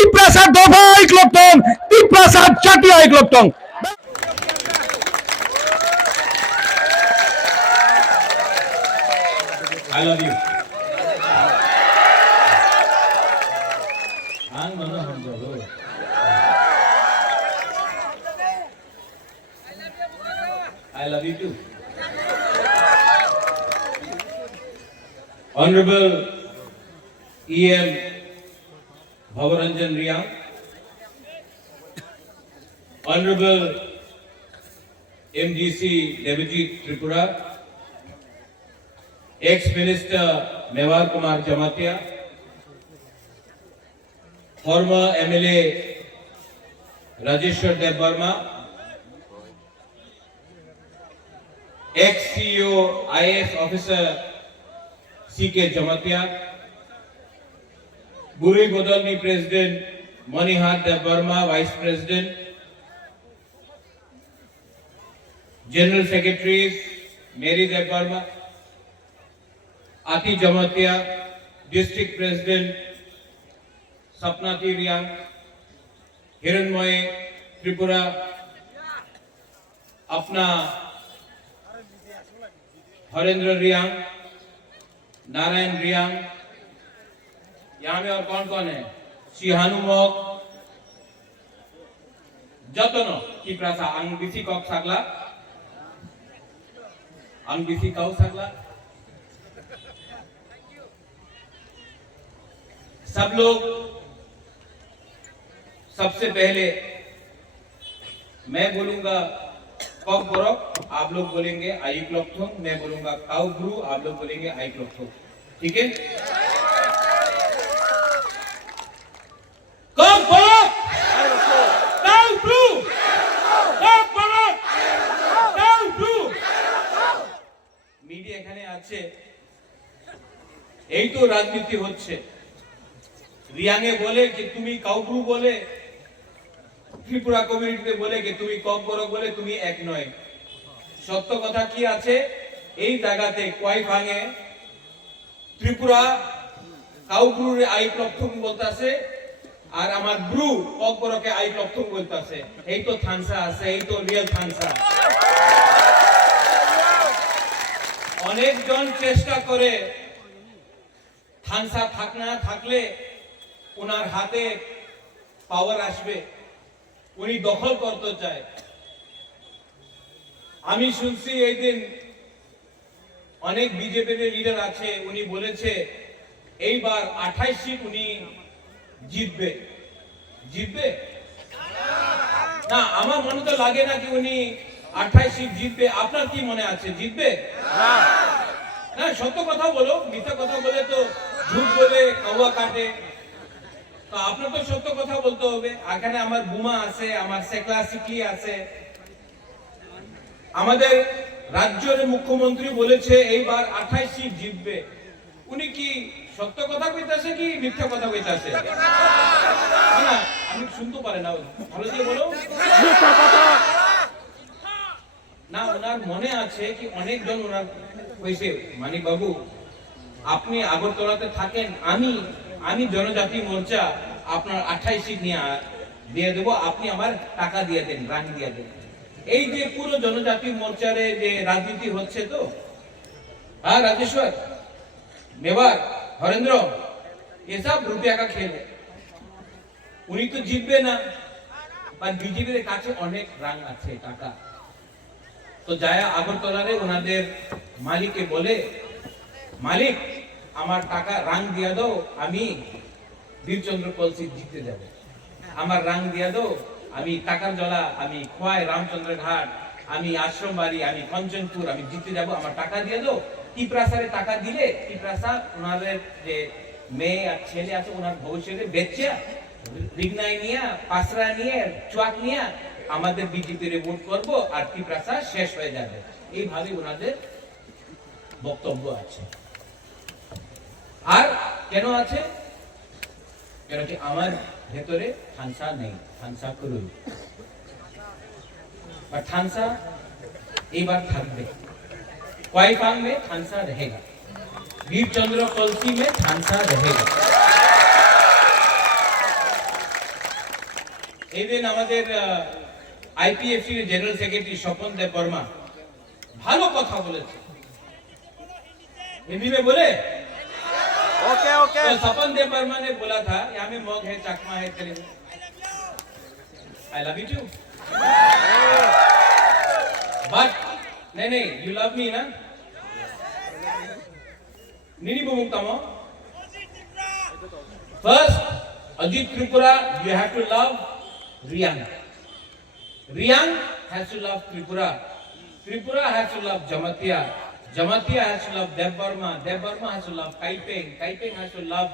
টিপ্রাসাদ দফা একলপ্তং, টিপ্রাসাদ চাটিয়া একলপ্তং। I love you. Ang mana hamjalo. I love you too. Honorable EM Bhavaranjan Riyang, Honorable MGC Devajit Tripura, ex-minister Mewar Kumar Jamatia, former MLA Rajeshwar Dev Verma, ex-CEO IAS officer CK Jamatia, Buri Bodolni President Manihar Dev Verma, Vice President, General Secretaries Mary Dev Verma, Ati Jamatia, District President Sapnati Riyang, Hiranmoy Tripura, अपना हरेंद्र रियांग, नारायण रियांग, यहाँ में और कौन कौन है? सिहानुमोक, जतनो की Prasa अंगबिसी cock सागला, अंगबिसी cow सागला, सब लोग सबसे पहले मैं बोलूंगा कॉक बोरक, आप लोग बोलेंगे आई क्लॉक्थों, मैं बोलूंगा काउ ब्रू, आप लोग बोलेंगे आई क्लॉक्थों, ठीक है? कॉक बोरक, काउ ब्रू, कॉक बोरक, काउ ब्रू। मीडिया এখানে আছে, এই তো রাজনীতি হচ্ছে। রিয়াংয়ে বলে कि তুমি কাউব্রু বলে, ত্রিপুরা কমিউনিটিতে বলে कि তুমি কক বড় বলে তুমি এক নয়। সত্য কথা কি আছে? এই জায়গাতে কয় ভাঙে ত্রিপুরা কাউব্রুরে আই প্রথম বলতাছে আর আমার ব্রু কক বড়কে আই প্রথম বলতাছে। এই তো থানসা আছে, এই তো রিয়েল থানসা। অনেকজন চেষ্টা করে থানসা থাক না থাকলে ওনার হাতে পাওয়ার আসবে, উনি দখল করতে চায়। আমি শুনছি এই দিন অনেক বিজেপির লিডার আছে, উনি বলেছে এইবার 28 সিট উনি জিতবে। জিতবে না, আমার মনে তো লাগে না কি উনি 28 সিট জিতবে। আপনার কি মনে আছে জিতবে? না, সত্য কথা বলো, মিথ্যা কথা বলে তো ঝুট বলে কাওয়া কাটে। তো আপনার তো সত্য কথা বলতে হবে। এখানে আমার বুমা আছে, আমার সেকলা সিকলি আছে। আমাদের রাজ্যের মুখ্যমন্ত্রী বলেছে এইবার 28 সিট জিতবে। উনি কি সত্য কথা কইতাছে কি মিথ্যা কথা কইতাছে? না, আমি শুনতে পারে না, ভালো করে বলো। মিথ্যা কথা না, ওনার মনে আছে কি অনেকজন ওনার কইছে মানিক বাবু আপনি আগরতলাতে থাকেন, আমি জনজাতি মোর্চা আপনার 28 সিট নিয়ে দিয়ে দেব, আপনি আমার টাকা দিয়ে দেন, রান দিয়ে দেন। এই যে পুরো জনজাতি মোর্চারে যে রাজনীতি হচ্ছে তো, হ্যাঁ রাজেশ্বর, মেवार, हरेंद्र, ये सब रुपया का खेल है। উনি তো জিতবে না, আর বিজেপির কাছে অনেক রাং আছে টাকা। তো যায় আগরতলারে ওনাদের মালিককে বলে মালিক আমার টাকা রাং দিয়া দাও, আমি বীরচন্দ্র কলসি জিততে যাব। আমার রাং দিয়া দাও, আমি টাকার জলা, আমি খোয়াই রামচন্দ্র ঘাট, আমি আশ্রম বাড়ি, আমি কঞ্চনপুর, আমি জিততে যাব, আমার টাকা দিয়ে দাও। টিপ্রাসারে টাকা দিলে টিপ্রাসা ওনাদের যে মেয়ে আর ছেলে আছে ওনার ভবিষ্যতে বেচে রিগনাই নিয়ে, পাসরা নিয়ে, চুয়াক নিয়ে আমাদের বিজেপির ভোট করব আর টিপ্রাসা শেষ হয়ে যাবে। এইভাবে ওনাদের বক্তব্য আছে। আর কেন আছে? কেন কি আমার ভেতরে থানসা নেই, থানসা করুন বা থানসা এইবার থাকবে। क्वाईफांग में थानसा रहेगा, वीरचंद्र कलसी में थानसा रहेगा। এদিন আমাদের আইপিএফসি জেনারেল সেক্রেটারি স্বপন দেব বর্মা ভালো কথা বলেছে, हिंदी में बोले। Okay okay. तो स्वपन देव वर्मा ने बोला था यहाँ में मग है, चकमा है, Telugu. I love you too. But नहीं you love me ना? नहीं बोलता मैं। First, Ajit Tripura, you have to love Riyang. Riyang has to love Tripura. Tripura has to love Jamatia. Jamatia has to love Dev Burma. Dev Burma has to love Kaipeng. Kaipeng has to love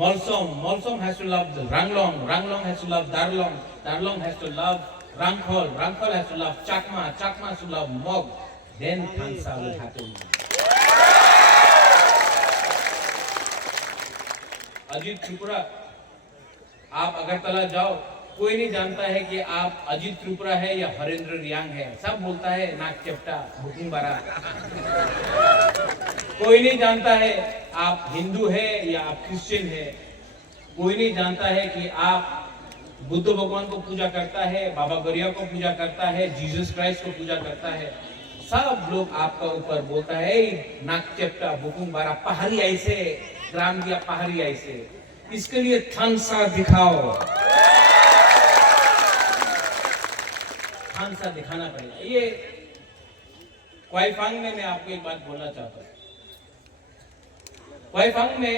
Molsom. Molsom has to love Ranglong. Ranglong has to love Darlong. Darlong has to love Rangkhol. Rangkhol has to love Chakma. Chakma has to love Mog. Then Thansa will happen. Ajit Tripura, आप अगरतला जाओ, कोई नहीं जानता है कि आप अजीत त्रिपुरा है या हरेंद्र रियांग है। सब बोलता है नाक चपटा, बुकिंग बारा। कोई नहीं जानता है आप हिंदू है या आप क्रिश्चियन है। कोई नहीं जानता है कि आप बुद्ध भगवान को पूजा करता है, बाबा गरिया को पूजा करता है, जीसस क्राइस्ट को पूजा करता है। सब लोग आपका ऊपर बोलता है नाक चपटा, बुकिंग बारा, पहाड़ी ऐसे ग्राम दिया, पहाड़ी ऐसे। इसके लिए थानसा दिखाओ, थानसा दिखाना पड़ेगा। ये क्वाइफांग में मैं आपको एक बात बोलना चाहता हूँ। क्वाइफांग में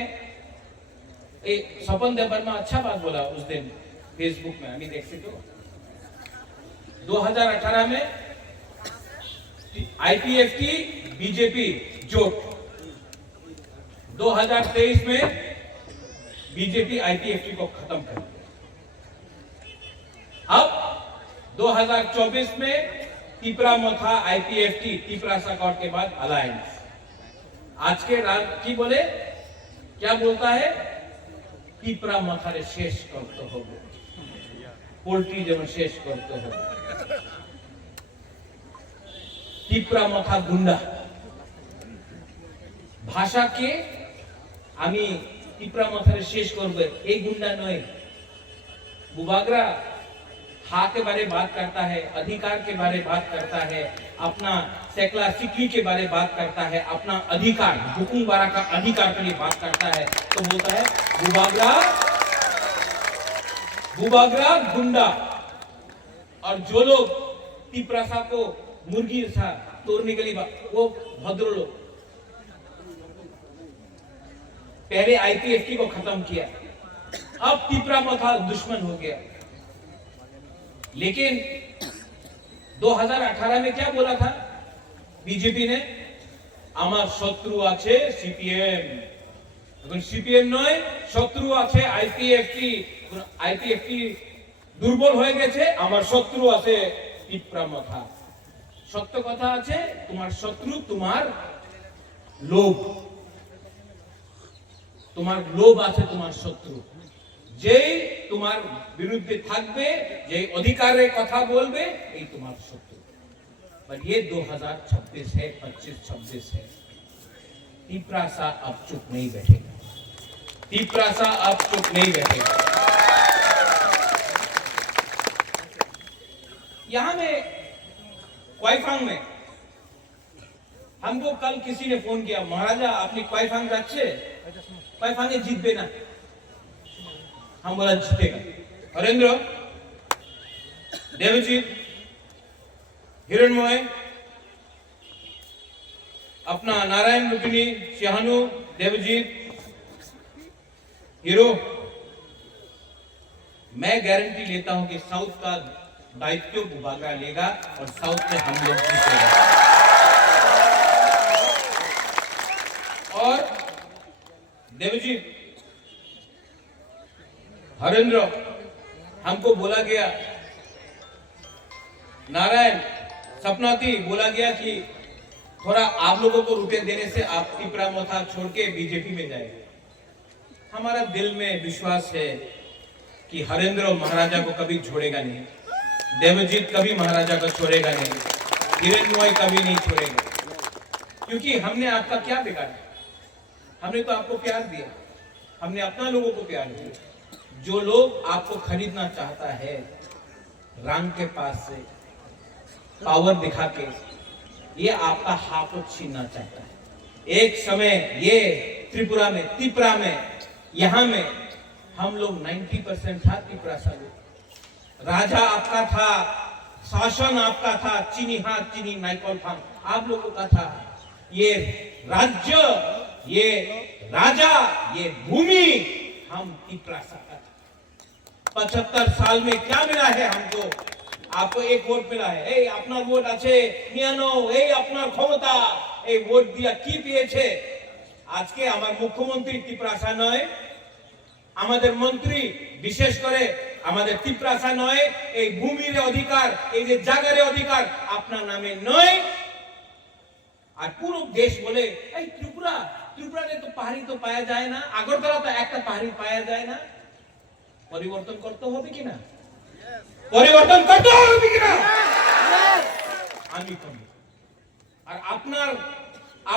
एक स्वपन देव वर्मा अच्छा बात बोला उस दिन फेसबुक में, अभी देख सकते हो। 2018 में आईपीएफटी बीजेपी जोट, 2023 में बीजेपी आईपीएफटी को खत्म कर दिया। अब 2024 में तिपरा मोथा आईपीएफटी, तिपरा साकौट के बाद अलायंस। आज के राज की बोले क्या बोलता है, तिपरा मोथा शेष करते हो, पोल्ट्री जब शेष करते हो, तिपरा मोथा गुंडा भाषा के আমি টিপরা মাথারে শেষ করবে, এই गुंडा नय। बुबागरा हा के बारे बात करता है, अधिकार के बारे बात करता है, अपना सेकला सिकली के बारे बात करता है, अपना अधिकार हुकुम बारा का अधिकार के लिए बात करता है, तो बोलता है बुबागरा गुंडा। और जो लोग टिपरासा को मुर्गी सा तोड़ने के लिए वो भद्र लोग, पहले आईपीएफटी को खत्म किया, अब तिपरा मथा दुश्मन हो गया। लेकिन 2018 में क्या बोला था बीजेपी ने, আমার শত্রু আছে সিপিএম। এখন সিপিএম নয়, শত্রু আছে আইপিএফটি। আইপিএফটি দুর্বল হয়ে গেছে, আমার শত্রু আছে তিপরা মথা। সত্য কথা আছে, তোমার শত্রু তোমার লোভ, তোমার লোভ আছে, তোমার শত্রু। যেই তোমার বিরুদ্ধে থাকবে, যে অধিকারের কথা বলবে, এই তোমার শত্রু। पर ये 2026 है, 25-26 है। तिपरासा अब चुप नहीं बैठेगा, तिपरासा अब चुप नहीं बैठेगा। यहाँ में क्वाइफांग में हमको कल किसी ने फोन किया, महाराजा अपनी क्वाइफांग जाच्छे, क्वाइफांगे जीतबे ना। हम बोला जीतेगा। हरेंद्र, देवजीत, हिरणमय, अपना नारायण लुटिनी, शाहनु, देवजीत, हीरो, मैं गारंटी लेता हूं कि साउथ का दायित्व बुबागरा लेगा और साउथ से हम लोग जीतेंगे। और देवजीत, हरेंद्र, हमको बोला गया, नारायण, सपनाती बोला गया कि थोड़ा आप लोगों को रुपए देने से आप तिपरा मोथा छोड़ के बीजेपी में जाएंगे। हमारा दिल में विश्वास है कि हरेंद्र महाराजा को कभी छोड़ेगा नहीं, देवजीत कभी महाराजा को छोड़ेगा नहीं, हिरणमय कभी नहीं छोड़ेगा। क्योंकि हमने आपका क्या बिगाड़ा, हमने तो आपको प्यार दिया, हमने अपना लोगों को प्यार दिया। जो लोग आपको खरीदना चाहता है रंग के पास से पावर दिखा के, ये आपका हाथ छीनना चाहता है। एक समय ये त्रिपुरा में यहाँ में हम लोग 90% था त्रिपुरा सा लोग। राजा आपका था, शासन आपका था, चीनी हाथ चीनी नाइकॉल फार्म आप लोगों का था। ये राज्य, ये राजा, ये भूमि हम त्रिपुरा सा का था। 75 साल में क्या मिला है हमको? आपको एक वोट मिला है, এই আপনার ভোট আছে নিয়ানো, এই আপনার ক্ষমতা, এই ভোট দিয়া কি পেয়েছে? আজকে আমার মুখ্যমন্ত্রী ত্রিপুরাসা নয়, আমাদের মন্ত্রী বিশেষ করে আমাদের ত্রিপুরাসা নয়, এই ভূমির অধিকার, এই যে জায়গার অধিকার আপনার নামে নয়। আর পুরো দেশ বলে এই ত্রিপুরাতে তো পাহাড়ি তো পাওয়া যায় না, আগরতলা তো একটা পাহাড়ি পাওয়া যায় না। পরিবর্তন করতে হবে কিনা? পরিবর্তন করতে হবে কিনা? আমি করব। আর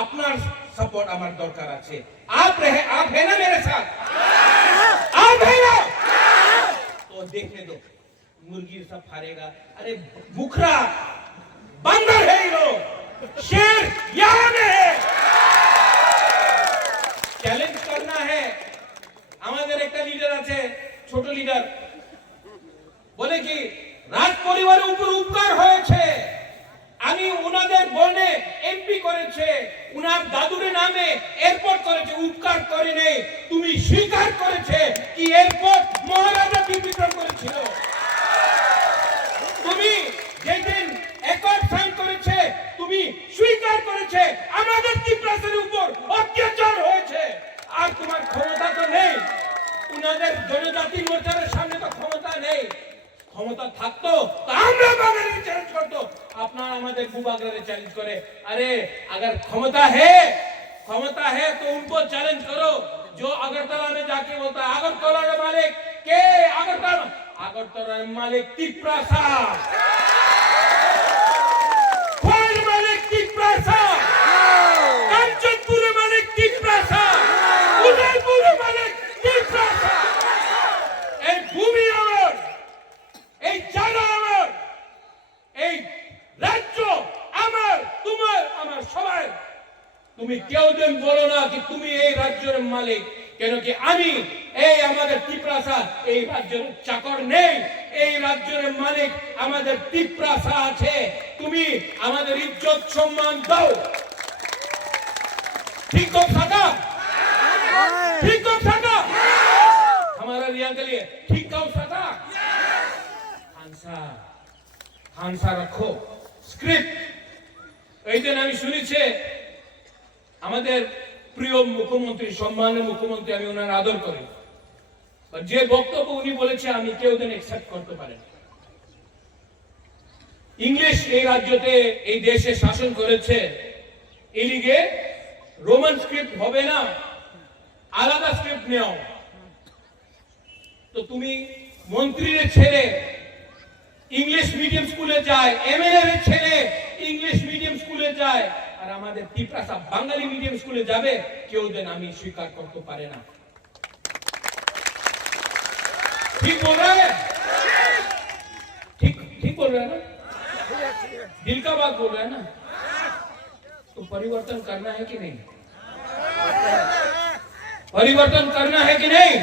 আপনার সাপোর্ট আমার দরকার আছে। आप है ना मेरे साथ? आप है ना? तो देखने दो, मुर्गी सब फाड़ेगा। अरे बुखरा बंदर है ये लोग, शेर यहाँ में है। চ্যালেঞ্জ करना है। আমাদের একটা লিডার আছে, ছোট লিডার, বলে কি রাজ পরিবারের উপর উপকার হয়েছে, আমি উনাদের বনে এমপি করেছে, উনার দাদুর নামে এয়ারপোর্ট করেছে, উপকার করে নেই। তুমি স্বীকার করেছে কি এয়ারপোর্ট মহারাজা বিতরণ করেছিল? তুমি যেদিন একট সাইন করেছে, তুমি স্বীকার করেছে আমাদের ত্রিপুরাসের উপর অত্যাচার হয়েছে। আর তোমার ক্ষমতা তো নেই, উনাদের জনজাতি মোর্চার সামনে তো ক্ষমতা নেই। ক্ষমতা থাকতো তো আমরা বাঙালি চ্যালেঞ্জ করতো, আপনারা আমাদের বুবাগরে চ্যালেঞ্জ করে। अरे अगर क्षमता है तो उनको चैलेंज करो। जो अगरतला में जाके बोलता है अगरतला का मालिक के, अगरतला मालिक त्रिपुरासा, मालिक त्रिपुरासा, कांचनपुर मालिक त्रिपुरासा, उदयपुर मालिक त्रिपुरासा। এই ভূমি আমার, এই জায়গা আমার, এই রাজ্য আমার, তোমার আমার সবাই। তুমি কেউ দিন বলো না কি তুমি এই রাজ্যের মালিক, কেন কি আমি এই আমাদের ত্রিপুরাসা এই রাজ্যের চাকর নেই, এই রাজ্যের মালিক আমাদের ত্রিপুরাসা আছে। তুমি আমাদের ইজ্জত সম্মান দাও। ठीक हो साका? ठीक हो साका? हमारा रिया के लिए ठीक हो साका? खानसा रखो स्क्रिप्ट। এই দিন আমি শুনেছি আমাদের প্রিয় মুখ্যমন্ত্রী, সম্মানীয় মুখ্যমন্ত্রী, আমি ওনার আদর করি, যে বক্তব্য উনি বলেছে আমি কেউ দিন অ্যাকসেপ্ট করতে পারি না। ইংলিশ এই রাজ্যতে এই দেশে শাসন করেছে, এলিগে রোমান স্ক্রিপ্ট হবে না, আলাদা স্ক্রিপ্ট নেও। তো তুমি মন্ত্রীর ছেলে ইংলিশ মিডিয়াম স্কুলে যায়, এমএলএ ছেলে ইংলিশ মিডিয়াম স্কুলে যায়, আর আমাদের ত্রিপুরাসা বাঙালি মিডিয়াম স্কুলে যাবে, কেউ যেন আমি স্বীকার করতে পারে না। ঠিক বল रहा है? ठीक बोल रहा है ना? दिल का बात बोल रहा है ना? तो परिवर्तन करना है कि नहीं? परिवर्तन करना है कि नहीं?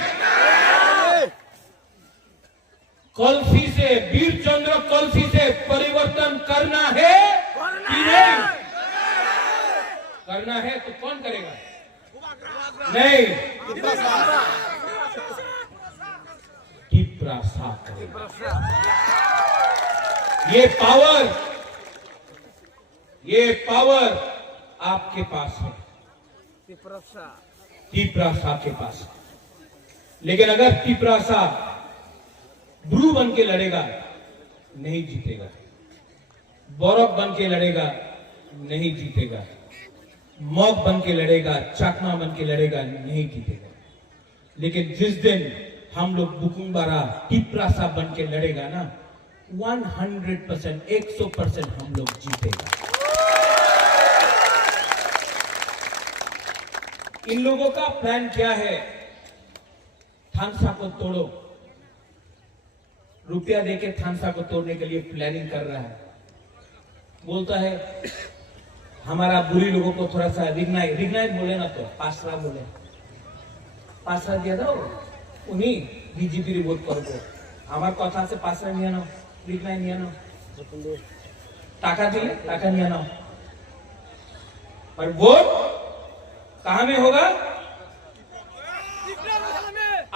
कलसी से, वीर चंद्र कलसी से परिवर्तन करना है कि नहीं? करना है तो कौन करेगा? नहीं, त्रिपुरासा करेगा। ये पावर आपके पास है, त्रिपुरासा के पास है। लेकिन अगर त्रिपुरासा ब्रू बन के लड़ेगा नहीं जीतेगा, बौरव बन के लड़ेगा नहीं जीतेगा, मॉक बन के लड़ेगा, चाकमा बन के लड़ेगा नहीं जीतेगा। लेकिन जिस दिन हम लोग बुकुंबारा त्रिपुरासा बन के लड़ेगा ना, 100%, 100% हम लोग जीतेगा। इन लोगों का प्लान क्या है? थानसा को तोड़ो, रुपया देके थानसा को तोड़ने के लिए प्लानिंग कर रहा है। बोलता है हमारा बुरी लोगों को थोड़ा सा रिग्नाइट बोले ना तो पासरा बोले, पासरा दिया था उन्हीं बीजेपी रिपोर्ट करबो আমার কথা আছে পাসরা নিয়ে নাও, রিগ্নাইট নিয়ে নাও, টাকা दिले টাকা নিয়ে नाओ, पर वोट कहां में होगा?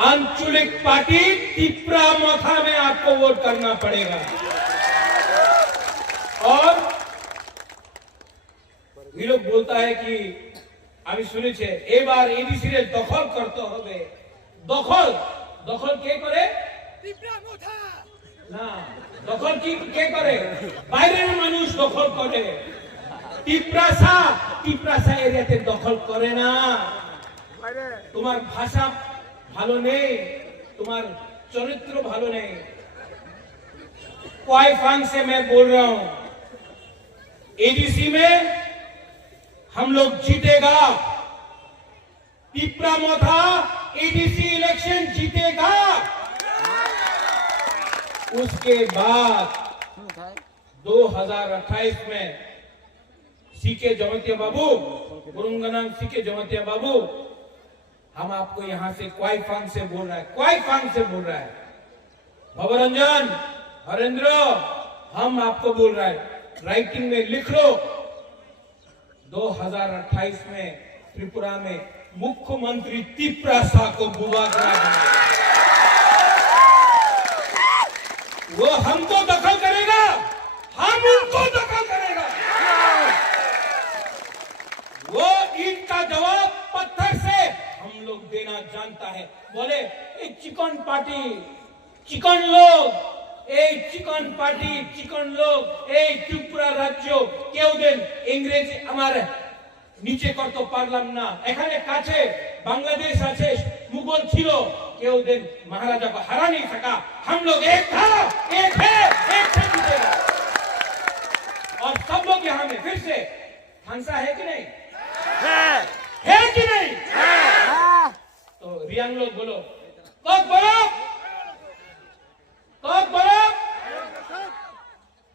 आंचलिक पार्टी तिपरा मोथा में आपको वोट करना पड़ेगा। और ये लोग बोलता है कि अभी सुनी छे एबार एडीसी रे दखल करते होबे। दखल दखल के करे? तिपरा मोथा ना, दखल की के करे? বাইরের মানুষ দখল করে। টিপ্রাসা এরিয়াতে দখল করে না। তোমার ভাষা ভালো নেই, তোমার চরিত্র ভালো নেই। क्वाई फांग से मैं बोल रहा हूं, एडीसी में हम लोग जीतेगा। टिपरा मोथा एडीसी इलेक्शन जीतेगा। उसके बाद 2028 में सीके जमतिया बाबू, गुरुंगनाम सीके जमतिया बाबू, हम आपको यहां से क्वाई फांग से बोल रहा है, क्वाई फांग से बोल रहा है। भवरंजन, हरेंद्र, हम आपको बोल रहा है, राइटिंग में लिख लो, 2028 में त्रिपुरा में मुख्यमंत्री तिपरासा को बुबागरा बनाएगा। वो हमको दखल करेगा, हम उनको दखल करेगा। वो इनका जवाब पत्थर से हम लोग देना जानता है। बोले एक चिकन पार्टी, चिकन लोग, এই চিকন পার্টি, চিকন লোক, এই ত্রিপুরা রাজ্য কেউ দিন ইংরেজি আমার নিচে করতে পারলাম না। এখানে কাছে বাংলাদেশ আছে, মুঘল ছিল, কেউ দিন महाराजा को हरा नहीं सका। हम लोग एक था, एक है, एक से जीतेगा। और सब लोग यहाँ में फिर से थानसा है कि नहीं? है कि नहीं? तो रियांग लोग बोलो कब बोलो, कब बोलो,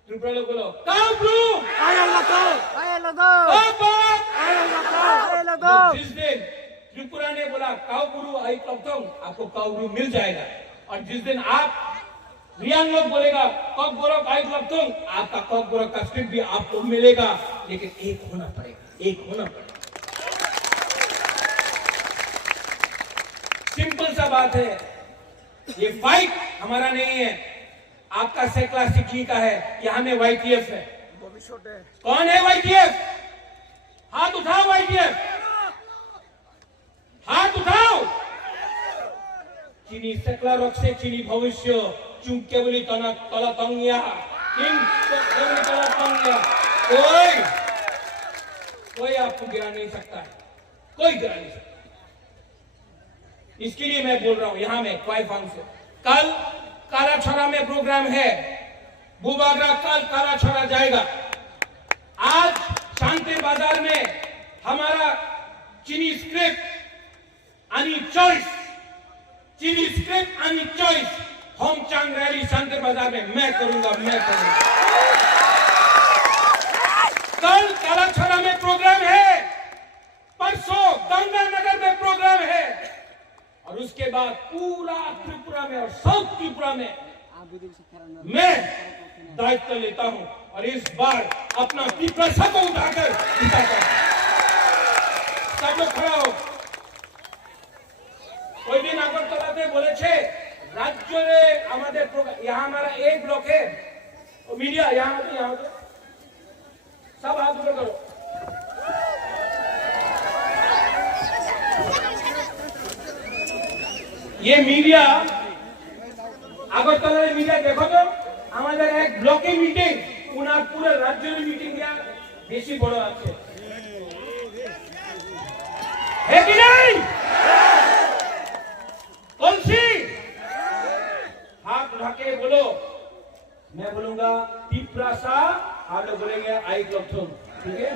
त्रिपुरा लोग बोलो कब ब्लू, जिस दिन त्रिपुरा ने बोला काउगुरु आई कब्तों, आपको काउगुरु मिल जाएगा। और जिस दिन आप रियांग लोग बोलेगा कब बोलो आई कब्तों, आपका कब बोलो का स्क्रिप्ट भी आपको मिलेगा। लेकिन एक होना पड़ेगा, एक होना पड़ेगा। सिंपल सा बात है, ये फाइट हमारा नहीं है, आपका सेक्ला सिक्की का है कि हमें वाईटीएफ है। कौन है वाईटीएफ? हाथ उठाओ वाईटीएफ, हाथ उठाओ। चीनी सेक्ला रक्षे चीनी भविष्य चुम केवली तना तला तंगिया, किंग केवली तला तंगिया, कोई आपको गिरा नहीं सकता है, कोई गिरा नहीं सकता। इसके लिए मैं बोल रहा हूं यहां में क्वाई फांग से। कल काराछोरा में प्रोग्राम है, बुबागरा कल काराछोरा जाएगा। आज शांति बाजार में हमारा चीनी स्क्रिप्ट आणि चॉइस, चीनी स्क्रिप्ट आणि चॉइस होम चांग रैली शांति बाजार में मैं करूंगा। कल काराछोरा में प्रोग्राम है, परसों गंगानगर में प्रोग्राम है, और उसके बाद पूरा त्रिपुरा में और साउथ त्रिपुरा में मैं दायित्व लेता हूं। और इस बार अपना तिपरासा को उठाकर जिताता हूं। सब लोग खड़ा हो। कोई दिन আগরতলাতে বলেছে রাজ্যে আমাদের यहाँ हमारा एक ब्लॉक है, मीडिया यहाँ तो सब हाथ ऊपर करो। ये मीडिया আগরতলার মিডিয়া দেখো তো, আমাদের এক ব্লকে মিটিং, উনার পুরো রাজ্যের মিটিং বেশি বড় আছে, है कि नहीं? कौन सी? हाथ उठा के बोलो। मैं बोलूंगा तिपरासा, आप लोग बोलेंगे आई क्लब, ठीक है?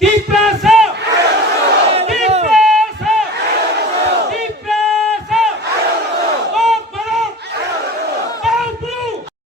तिपरासा